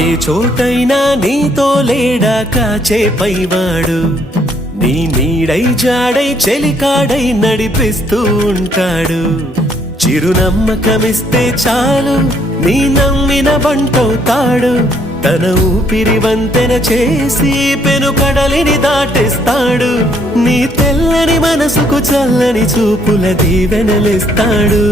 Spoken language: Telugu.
ఏ చోటైనా నీతో లేడా కాచే పైవాడు, నీ నీడై జాడై చెలికాడై నడిపిస్తూ ఉంటాడు. చిరునమ్మకమిస్తే చాలు నీ నమ్మిన బంటవుతాడు. తన ఊపిరి వంతెన చేసి పెను కడలిని దాటేస్తాడు. నీ తెల్లని మనసుకు చల్లని చూపుల దీవెనలిస్తాడు.